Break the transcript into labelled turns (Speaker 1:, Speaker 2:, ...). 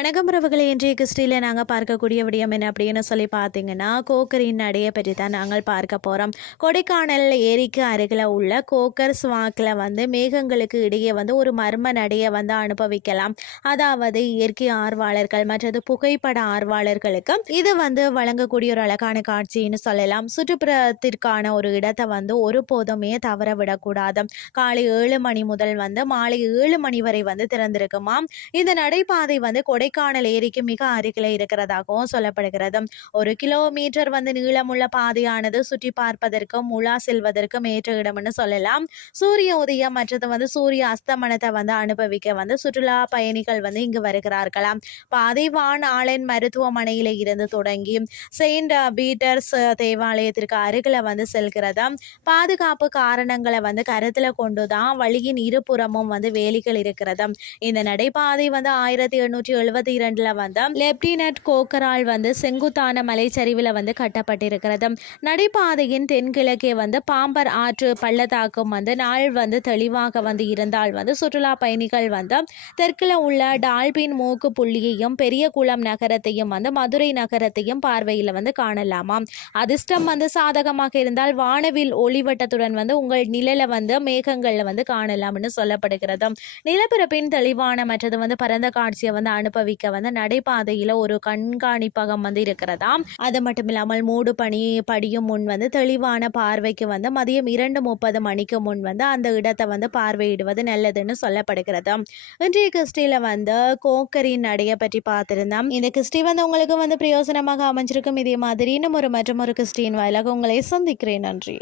Speaker 1: வணக்கம் உறவுகளை. இன்றைய கிறிஸ்டியில் நாங்கள் பார்க்கக்கூடிய விடயம் என்ன அப்படின்னு சொல்லி பார்த்தீங்கன்னா கோக்கரின் நடையை பற்றி தான் நாங்கள் பார்க்க போகிறோம் கொடைக்கானல் ஏரிக்கு அருகில் உள்ள கோக்கர் ஸ்வாக்கில் வந்து மேகங்களுக்கு இடையே வந்து ஒரு மர்ம நடையை வந்து அனுபவிக்கலாம். அதாவது இயற்கை ஆர்வலர்கள் மற்றது புகைப்பட ஆர்வலர்களுக்கு இது வந்து வழங்கக்கூடிய ஒரு அழகான காட்சின்னு சொல்லலாம். சுற்றுப்புறத்திற்கான ஒரு இடத்தை வந்து ஒருபோதுமே தவற விடக்கூடாது. காலை ஏழு மணி முதல் வந்து மாலை ஏழு மணி வரை வந்து திறந்திருக்குமாம். இந்த நடைபாதை வந்து கொடைக்கானல் ஏரிக்கு மிக அருகில் இருக்கிறதாகவும் சொல்லப்படுகிறது. ஒரு கிலோமீட்டர் வந்து நீளமுள்ள பாதையானது சுற்றி பார்ப்பதற்கும் உலா செல்வதற்கும் ஏற்ற இடம்னு சொல்லலாம். சூரிய உதயம் மற்றது வந்து சூரிய அஸ்தமனத்தை வந்து அனுபவிக்க வந்து சுற்றுலா பயணிகள் வந்து இங்கு வருகிறார்களாம். பாதைவான் ஆலன் மருத்துவமனையில இருந்து தொடங்கி செயின்ட் பீட்டர்ஸ் தேவாலயத்திற்கு அருகில் வந்து செல்கிறது பாதுகாப்பு காரணங்களை வந்து கருத்தில் கொண்டு தான் வழியின் இருபுறமும் வந்து வேலிகள் இருக்கிறது இந்த நடைபாதை வந்து ஆயிரத்தி எண்ணூற்றி எழுபத்தி இரண்டில் வந்து லெப்டினட் கோக்கரால் வந்து செங்குத்தான மலைச்சரிவில் வந்து கட்டப்பட்டிருக்கிறது. நடைபாதையின் தென்கிழக்கே வந்து பாம்பர் ஆற்று பள்ளத்தாக்கும் வந்து நாள் வந்து தெளிவாக வந்து இருந்தால் வந்து சுற்றுலா பயணிகள் வந்து தெற்கில் உள்ள டால்பின் மூக்கு புள்ளியையும் பெரிய குளம் நகரத்தையும் வந்து மதுரை நகரத்தையும் பார்வையில் வந்து காணலாமாம் அதிர்ஷ்டம் வந்து சாதகமாக இருந்தால் வானவில் ஒளிவட்டத்துடன் வந்து உங்கள் நிழலை வந்து மேகங்களில் வந்து காணலாம்னு சொல்லப்படுகிறது. நிலப்பரப்பின் தெளிவான மற்றது வந்து பரந்த காட்சியை வந்து அனுபவிக்க வந்து நடைபாதையில் ஒரு கண்காணிப்பகம் வந்து இருக்கிறதாம். அது மட்டும் இல்லாமல் மூடு பணி படியும் முன் வந்து தெளிவான பார்வைக்கு வந்து மதியம் இரண்டு முப்பது மணிக்கு முன் வந்து அந்த இடத்தை வந்து பார்வையிடுவது நல்லதுன்னு சொல்லப்படுகிறது. இன்றைய கிறிஸ்டியில் வந்து கோக்கரின் நடையை பற்றி பார்த்துருந்தோம். இந்த கிறிஸ்டி வந்து உங்களுக்கு வந்து பிரயோசனமாக அமைஞ்சிருக்கும் இதே மாதிரி இன்னும் ஒரு மற்றும் ஒரு கிறிஸ்டின் வாயிலாக உங்களை சந்திக்கிறேன். நன்றி.